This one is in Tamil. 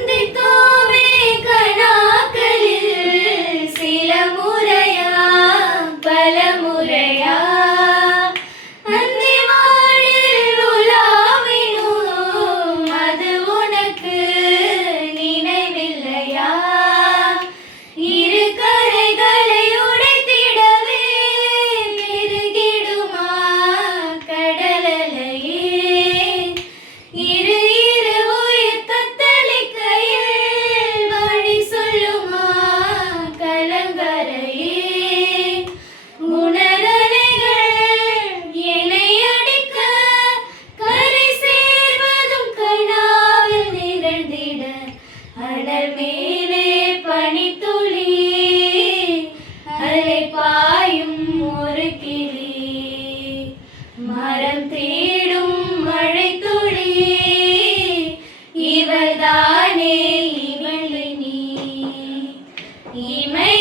சந்தித்தோமே கனாக்களில் சில முறையா பல முறையா அந்திவானில் உலாவினோம் அது உனக்கு நினைவில்லையா இரு கரைகளை உடைத்திடவே பெருகிடுமா கடலலையே இரு இரு உயிர் தத்தளிக்கையில் வழி சொல்லுமா கலங்கரையே உணரலைகள் என்னை அடிக்க கரை சேர்வதும் கனாவில் நிகழ்ந்திட அடர் மேலே பனித்துளி அலை பாயும் ஒரு கிளி மரம் தேடும் மழை துளி இவள்தானே இவள் நீ இமை